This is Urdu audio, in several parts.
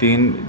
3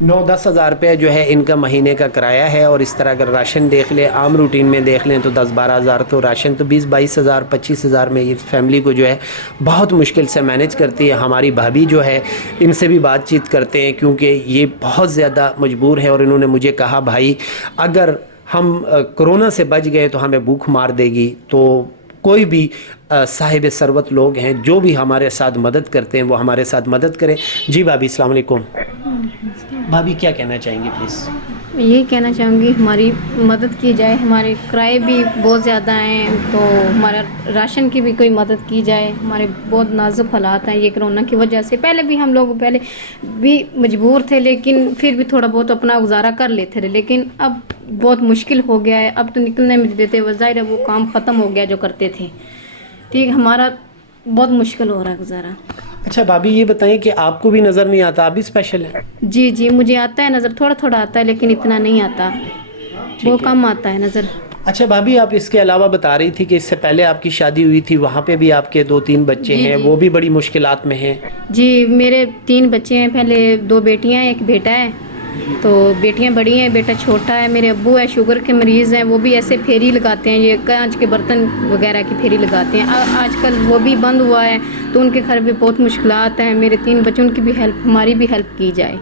9-10 ہزار روپے جو ہے ان کا مہینے کا کرایہ ہے, اور اس طرح اگر راشن دیکھ لیں, عام روٹین میں دیکھ لیں تو 10-12 ہزار, تو راشن تو 20-22 ہزار 25 ہزار میں یہ فیملی کو جو ہے بہت مشکل سے مینیج کرتی ہے. ہماری بھابھی جو ہے ان سے بھی بات چیت کرتے ہیں کیونکہ یہ بہت زیادہ مجبور ہے, اور انہوں نے مجھے کہا بھائی اگر ہم کرونا سے بچ گئے تو ہمیں بھوک مار دے گی, تو کوئی بھی صاحب ثروت لوگ ہیں جو بھی ہمارے ساتھ مدد کرتے ہیں وہ ہمارے ساتھ مدد کریں. جی بھابھی السلام علیکم. بھابھی کیا کہنا چاہیں گی پلیز؟ میں یہی کہنا چاہوں گی ہماری مدد کی جائے, ہمارے کرائے بھی بہت زیادہ ہیں, تو ہمارا راشن کی بھی کوئی مدد کی جائے. ہمارے بہت نازک حالات ہیں یہ کرونا کی وجہ سے. پہلے بھی ہم لوگ پہلے بھی مجبور تھے لیکن پھر بھی تھوڑا بہت اپنا گزارا کر لیتے رہے, لیکن اب بہت مشکل ہو گیا ہے. اب تو نکلنے میں دیتے, ظاہر ہے وہ کام ختم ہو گیا جو کرتے تھے. ٹھیک, ہمارا بہت مشکل ہو رہا ہے گزارا. اچھا بھابھی یہ بتائیں کہ آپ کو بھی نظر نہیں آتا, آپ بھی اسپیشل ہیں؟ جی جی مجھے آتا ہے نظر, تھوڑا تھوڑا آتا ہے لیکن اتنا نہیں آتا, وہ کم آتا ہے نظر. اچھا بھابھی آپ اس کے علاوہ بتا رہی تھی کہ اس سے پہلے آپ کی شادی ہوئی تھی, وہاں پہ بھی آپ کے 2-3 بچے ہیں, وہ بھی بڑی مشکلات میں ہیں. جی میرے 3 بچے ہیں, پہلے 2 بیٹیاں ہیں, ایک بیٹا ہے. تو بیٹیاں بڑی ہیں, بیٹا چھوٹا ہے. میرے ابو ہے شوگر کے مریض ہیں, وہ بھی ایسے پھیری لگاتے ہیں, یہ کانچ کے برتن وغیرہ کی پھیری لگاتے ہیں. آج کل وہ بھی بند ہوا ہے تو ان کے گھر بھی بہت مشکلات ہیں. میرے 3 بچے, ان کی بھی ہیلپ, ہماری بھی ہیلپ کی جائے.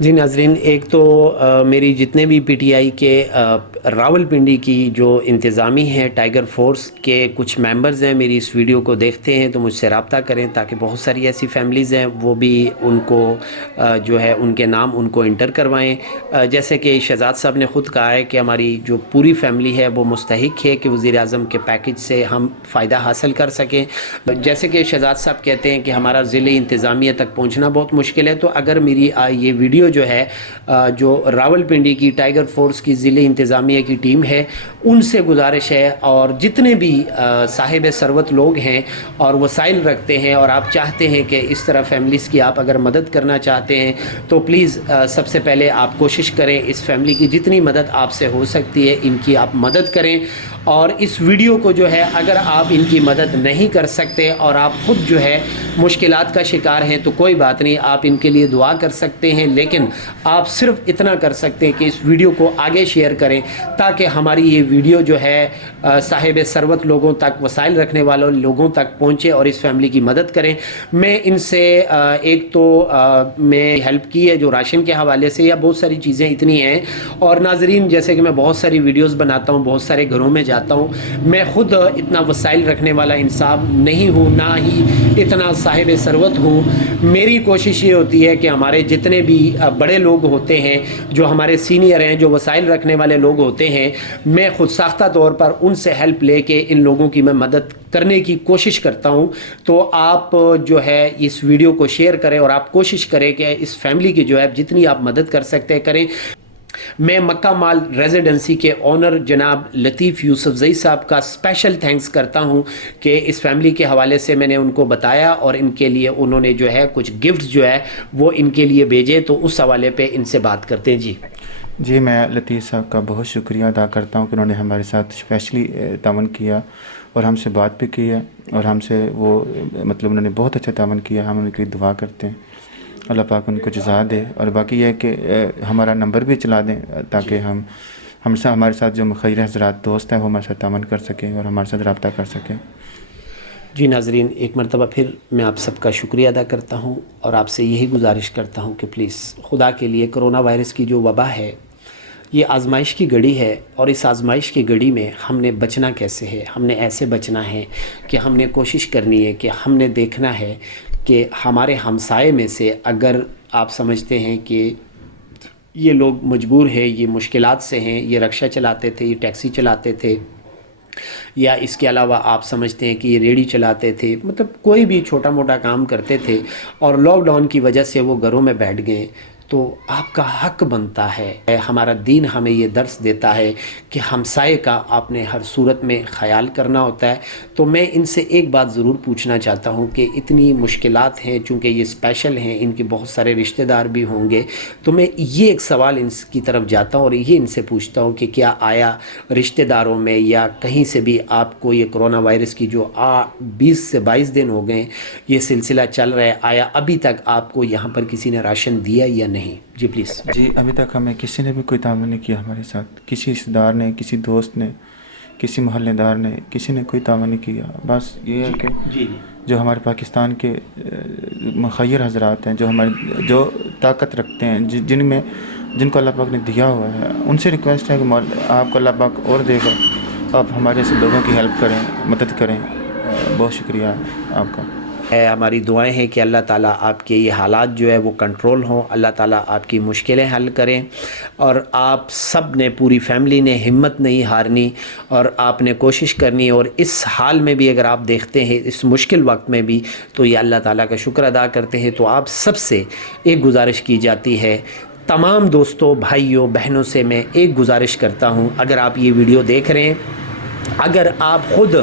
جی ناظرین, ایک تو میری جتنے بھی پی ٹی آئی کے راول پنڈی کی جو انتظامی ہیں ٹائیگر فورس کے کچھ ممبرز ہیں, میری اس ویڈیو کو دیکھتے ہیں تو مجھ سے رابطہ کریں, تاکہ بہت ساری ایسی فیملیز ہیں وہ بھی ان کو جو ہے ان کے نام ان کو انٹر کروائیں. جیسے کہ شہزاد صاحب نے خود کہا ہے کہ ہماری جو پوری فیملی ہے وہ مستحق ہے کہ وزیر اعظم کے پیکج سے ہم فائدہ حاصل کر سکیں. جیسے کہ شہزاد صاحب کہتے ہیں کہ ہمارا ضلع انتظامیہ تک پہنچنا بہت مشکل ہے, تو اگر میری یہ ویڈیو جو ہے جو راول پنڈی کی ٹائیگر فورس کی ضلع انتظامیہ کی ٹیم ہے ان سے گزارش ہے, اور جتنے بھی صاحب ثروت لوگ ہیں اور وسائل رکھتے ہیں اور آپ چاہتے ہیں کہ اس طرح فیملیز کی آپ اگر مدد کرنا چاہتے ہیں تو پلیز سب سے پہلے آپ کوشش کریں اس فیملی کی جتنی مدد آپ سے ہو سکتی ہے ان کی آپ مدد کریں. اور اس ویڈیو کو جو ہے اگر آپ ان کی مدد نہیں کر سکتے اور آپ خود جو ہے مشکلات کا شکار ہیں تو کوئی بات نہیں, آپ ان کے لیے دعا کر سکتے ہیں, لیکن آپ صرف اتنا کر سکتے ہیں کہ اس ویڈیو کو آگے شیئر کریں تاکہ ہماری یہ ویڈیو جو ہے صاحب ثروت لوگوں تک, وسائل رکھنے والوں لوگوں تک پہنچے اور اس فیملی کی مدد کریں. میں ان سے ایک تو میں ہیلپ کی ہے جو راشن کے حوالے سے, یا بہت ساری چیزیں اتنی ہیں. اور ناظرین جیسے کہ میں بہت ساری ویڈیوز بناتا ہوں, بہت سارے گھروں میں جاتا ہوں, میں خود اتنا وسائل رکھنے والا انسان نہیں ہوں, نہ ہی اتنا صاحب ثروت ہوں. میری کوشش یہ ہوتی ہے کہ ہمارے جتنے بھی بڑے لوگ ہوتے ہیں, جو ہمارے سینئر ہیں, جو وسائل رکھنے والے لوگ ہوتے ہیں, میں خود ساختہ طور پر ان سے ہیلپ لے کے ان لوگوں کی میں مدد کرنے کی کوشش کرتا ہوں. تو آپ جو ہے اس ویڈیو کو شیئر کریں اور آپ کوشش کریں کہ اس فیملی کی جو ہے جتنی آپ مدد کر سکتے ہیں کریں. میں مکہ مال ریزیڈنسی کے اونر جناب لطیف یوسف زئی صاحب کا اسپیشل تھینکس کرتا ہوں کہ اس فیملی کے حوالے سے میں نے ان کو بتایا اور ان کے لیے انہوں نے جو ہے کچھ گفٹس جو ہے وہ ان کے لیے بھیجے, تو اس حوالے پہ ان سے بات کرتے ہیں. جی میں لطیف صاحب کا بہت شکریہ ادا کرتا ہوں کہ انہوں نے ہمارے ساتھ اسپیشلی تعاون کیا اور ہم سے بات بھی کی ہے, اور ہم سے وہ مطلب انہوں نے بہت اچھا تعاون کیا. ہم ان کی دعا کرتے ہیں اللہ پاک ان کو جزا دے. اور باقی یہ ہے کہ ہمارا نمبر بھی چلا دیں تاکہ ہمارے ساتھ جو مخیر حضرات دوست ہیں وہ ہمارے ساتھ تعاون کر سکیں اور ہمارے ساتھ رابطہ کر سکیں. جی ناظرین, ایک مرتبہ پھر میں آپ سب کا شکریہ ادا کرتا ہوں اور آپ سے یہی گزارش کرتا ہوں کہ پلیز خدا کے لیے کرونا وائرس کی جو وبا ہے یہ آزمائش کی گھڑی ہے, اور اس آزمائش کی گھڑی میں ہم نے بچنا کیسے ہے, ہم نے ایسے بچنا ہے کہ ہم نے کوشش کرنی ہے کہ ہم نے دیکھنا ہے کہ ہمارے ہمسائے میں سے اگر آپ سمجھتے ہیں کہ یہ لوگ مجبور ہیں, یہ مشکلات سے ہیں, یہ رکشہ چلاتے تھے, یہ ٹیکسی چلاتے تھے, یا اس کے علاوہ آپ سمجھتے ہیں کہ یہ ریڑھی چلاتے تھے, مطلب کوئی بھی چھوٹا موٹا کام کرتے تھے اور لاک ڈاؤن کی وجہ سے وہ گھروں میں بیٹھ گئے, تو آپ کا حق بنتا ہے. ہمارا دین ہمیں یہ درس دیتا ہے کہ ہمسائے کا آپ نے ہر صورت میں خیال کرنا ہوتا ہے. تو میں ان سے ایک بات ضرور پوچھنا چاہتا ہوں کہ اتنی مشکلات ہیں، چونکہ یہ اسپیشل ہیں، ان کے بہت سارے رشتہ دار بھی ہوں گے، تو میں یہ ایک سوال ان کی طرف جاتا ہوں اور یہ ان سے پوچھتا ہوں کہ کیا آیا رشتہ داروں میں یا کہیں سے بھی آپ کو یہ کرونا وائرس کی جو 20 سے 22 دن ہو گئے یہ سلسلہ چل رہا ہے، آیا ابھی تک آپ کو یہاں پر کسی نے راشن دیا یا نہیں؟ جی پلیز. جی ابھی تک ہمیں کسی نے بھی کوئی تعاون نہیں کیا ہمارے ساتھ، کسی رشتہ دار نے، کسی دوست نے، کسی محلے دار نے، کسی نے کوئی تعاون نہیں کیا. بس یہ ہے کہ جو ہمارے پاکستان کے مخیر حضرات ہیں، جو طاقت رکھتے ہیں، جن کو اللہ پاک نے دیا ہوا ہے، ان سے ریکویسٹ ہے کہ آپ کو اللہ پاک اور دے گا، آپ ہمارے ایسے لوگوں کی ہیلپ کریں، مدد کریں. بہت شکریہ آپ کا. ہماری دعائیں ہیں کہ اللہ تعالیٰ آپ کے یہ حالات جو ہے وہ کنٹرول ہوں، اللہ تعالیٰ آپ کی مشکلیں حل کریں، اور آپ سب نے، پوری فیملی نے ہمت نہیں ہارنی اور آپ نے کوشش کرنی. اور اس حال میں بھی اگر آپ دیکھتے ہیں، اس مشکل وقت میں بھی، تو یہ اللہ تعالیٰ کا شکر ادا کرتے ہیں. تو آپ سب سے ایک گزارش کی جاتی ہے، تمام دوستوں، بھائیوں، بہنوں سے میں ایک گزارش کرتا ہوں، اگر آپ یہ ویڈیو دیکھ رہے ہیں، اگر آپ خود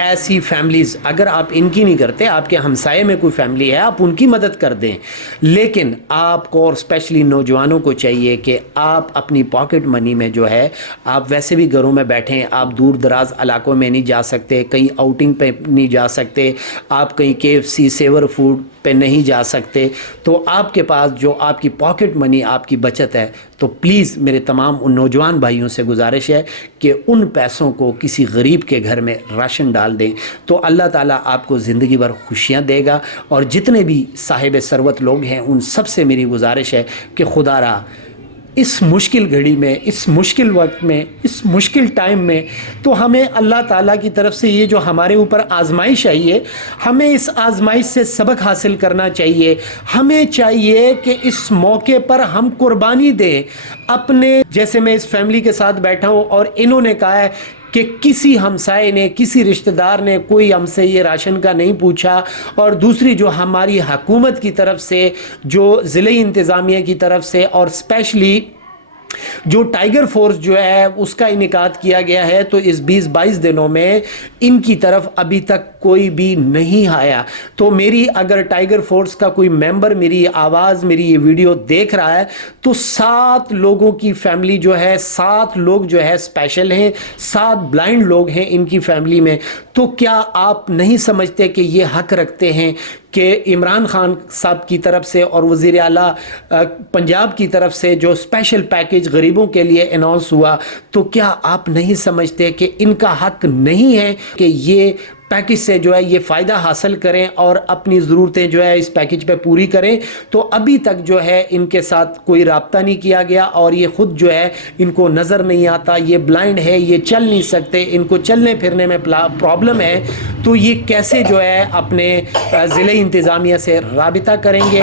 ایسی فیملیز، اگر آپ ان کی نہیں کرتے، آپ کے ہمسائے میں کوئی فیملی ہے، آپ ان کی مدد کر دیں. لیکن آپ کو، اور اسپیشلی نوجوانوں کو چاہیے کہ آپ اپنی پاکٹ منی میں جو ہے، آپ ویسے بھی گھروں میں بیٹھیں، آپ دور دراز علاقوں میں نہیں جا سکتے، کہیں آؤٹنگ پہ نہیں جا سکتے، آپ کہیں KFC سیور فوڈ پہ نہیں جا سکتے، تو آپ کے پاس جو آپ کی پاکٹ منی، آپ کی بچت ہے، تو پلیز میرے تمام ان نوجوان بھائیوں سے گزارش ہے کہ ان پیسوں کو کسی غریب کے گھر میں راشن ڈال دیں، تو اللہ تعالیٰ آپ کو زندگی بھر خوشیاں دے گا. اور جتنے بھی صاحب ثروت لوگ ہیں، ان سب سے میری گزارش ہے کہ خدا را اس مشکل گھڑی میں، اس مشکل وقت میں، اس مشکل ٹائم میں، تو ہمیں اللہ تعالیٰ کی طرف سے یہ جو ہمارے اوپر آزمائش آئی ہے، ہمیں اس آزمائش سے سبق حاصل کرنا چاہیے. ہمیں چاہیے کہ اس موقع پر ہم قربانی دیں اپنے. جیسے میں اس فیملی کے ساتھ بیٹھا ہوں اور انہوں نے کہا ہے کہ کسی ہمسائے نے، کسی رشتہ دار نے کوئی ہم سے یہ راشن کا نہیں پوچھا. اور دوسری جو ہماری حکومت کی طرف سے، جو ضلعی انتظامیہ کی طرف سے، اور اسپیشلی جو ٹائیگر فورس جو ہے اس کا انعقاد کیا گیا ہے، تو اس 20-22 دنوں میں ان کی طرف ابھی تک کوئی بھی نہیں آیا. تو میری، اگر ٹائیگر فورس کا کوئی ممبر میری آواز، میری یہ ویڈیو دیکھ رہا ہے، تو 7 لوگوں کی فیملی جو ہے، 7 لوگ جو ہے اسپیشل ہیں، 7 بلائنڈ لوگ ہیں ان کی فیملی میں. تو کیا آپ نہیں سمجھتے کہ یہ حق رکھتے ہیں کہ عمران خان صاحب کی طرف سے اور وزیر اعلیٰ پنجاب کی طرف سے جو اسپیشل پیکیج غریبوں کے لیے اناؤنس ہوا، تو کیا آپ نہیں سمجھتے کہ ان کا حق نہیں ہے کہ یہ پیکیج سے جو ہے یہ فائدہ حاصل کریں اور اپنی ضرورتیں جو ہے اس پیکیج پہ پوری کریں؟ تو ابھی تک جو ہے ان کے ساتھ کوئی رابطہ نہیں کیا گیا، اور یہ خود جو ہے ان کو نظر نہیں آتا، یہ بلائنڈ ہے، یہ چل نہیں سکتے، ان کو چلنے پھرنے میں پرابلم ہے. تو یہ کیسے جو ہے اپنے ضلعی انتظامیہ سے رابطہ کریں گے؟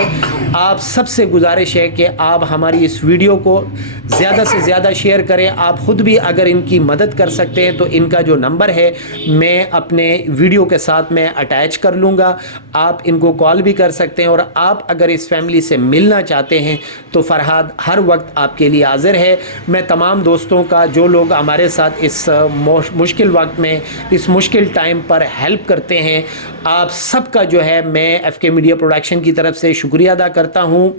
آپ سب سے گزارش ہے کہ آپ ہماری اس ویڈیو کو زیادہ سے زیادہ شیئر کریں. آپ خود بھی اگر ان کی مدد کر سکتے ہیں تو ان کا جو نمبر ہے میں اپنے ویڈیو کے ساتھ میں اٹیچ کر لوں گا، آپ ان کو کال بھی کر سکتے ہیں. اور آپ اگر اس فیملی سے ملنا چاہتے ہیں تو فرحاد ہر وقت آپ کے لیے حاضر ہے. میں تمام دوستوں کا، جو لوگ ہمارے ساتھ اس مشکل وقت میں، اس مشکل ٹائم پر ہیلپ کرتے ہیں، آپ سب کا جو ہے میں FK میڈیا پروڈکشن کی طرف سے شکریہ ادا کرتا ہوں.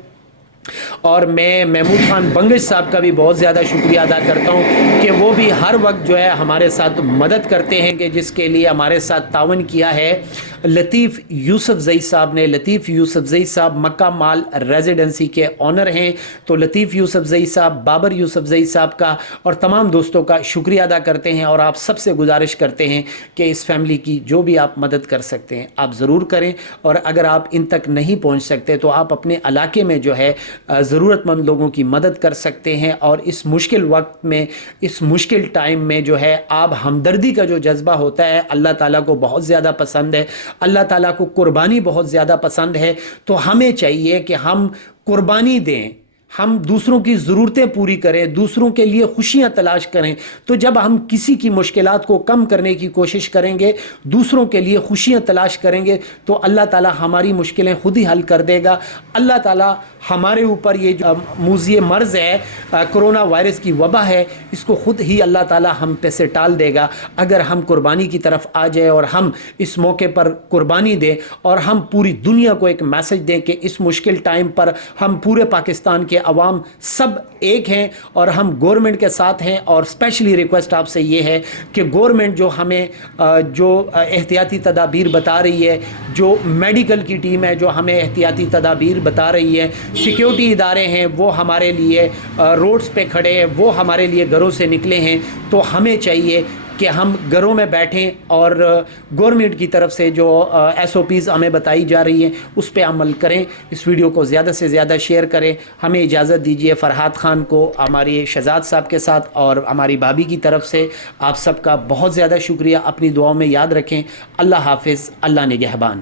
اور میں محمود خان بنگش صاحب کا بھی بہت زیادہ شکریہ ادا کرتا ہوں کہ وہ بھی ہر وقت جو ہے ہمارے ساتھ مدد کرتے ہیں، کہ جس کے لیے ہمارے ساتھ تعاون کیا ہے لطیف یوسف زئی صاحب نے. لطیف یوسف زئی صاحب مکہ مال ریزیڈنسی کے آنر ہیں. تو لطیف یوسف زئی صاحب، بابر یوسف زئی صاحب کا اور تمام دوستوں کا شکریہ ادا کرتے ہیں. اور آپ سب سے گزارش کرتے ہیں کہ اس فیملی کی جو بھی آپ مدد کر سکتے ہیں آپ ضرور کریں. اور اگر آپ ان تک نہیں پہنچ سکتے تو آپ اپنے علاقے میں جو ہے ضرورت مند لوگوں کی مدد کر سکتے ہیں. اور اس مشکل وقت میں، اس مشکل ٹائم میں جو ہے آپ ہمدردی کا جو جذبہ ہوتا ہے اللہ تعالیٰ کو بہت زیادہ پسند ہے. اللہ تعالیٰ کو قربانی بہت زیادہ پسند ہے. تو ہمیں چاہیے کہ ہم قربانی دیں، ہم دوسروں کی ضرورتیں پوری کریں, دوسروں کے لیے خوشیاں تلاش کریں, تو جب ہم کسی کی مشکلات کو کم کرنے کی کوشش کریں گے, دوسروں کے لیے خوشیاں تلاش کریں گے, تو اللہ تعالی ہماری مشکلیں خود ہی حل کر دے گا. اللہ تعالی ہمارے اوپر یہ جو موذی مرض ہے, کرونا وائرس کی وبا ہے, اس کو خود ہی اللہ تعالی ہم پہ سے ٹال دے گا اگر ہم قربانی کی طرف آ جائیں اور ہم اس موقع پر قربانی دیں اور ہم پوری دنیا کو ایک میسج دیں کہ اس مشکل ٹائم پر ہم پورے پاکستان کے عوام سب ایک ہیں اور ہم گورنمنٹ کے ساتھ ہیں. اور اسپیشلی ریکویسٹ آپ سے یہ ہے کہ گورنمنٹ جو ہمیں جو احتیاطی تدابیر بتا رہی ہے, جو میڈیکل کی ٹیم ہے جو ہمیں احتیاطی تدابیر بتا رہی ہے, سیکیورٹی ادارے ہیں وہ ہمارے لیے روڈز پہ کھڑے ہیں, وہ ہمارے لیے گھروں سے نکلے ہیں, تو ہمیں چاہیے کہ ہم گھروں میں بیٹھیں اور گورنمنٹ کی طرف سے جو SOPs ہمیں بتائی جا رہی ہیں اس پہ عمل کریں. اس ویڈیو کو زیادہ سے زیادہ شیئر کریں. ہمیں اجازت دیجیے فرحات خان کو ہماری شہزاد صاحب کے ساتھ اور ہماری بھابھی کی طرف سے آپ سب کا بہت زیادہ شکریہ. اپنی دعاؤں میں یاد رکھیں. اللہ حافظ. اللہ نگہبان.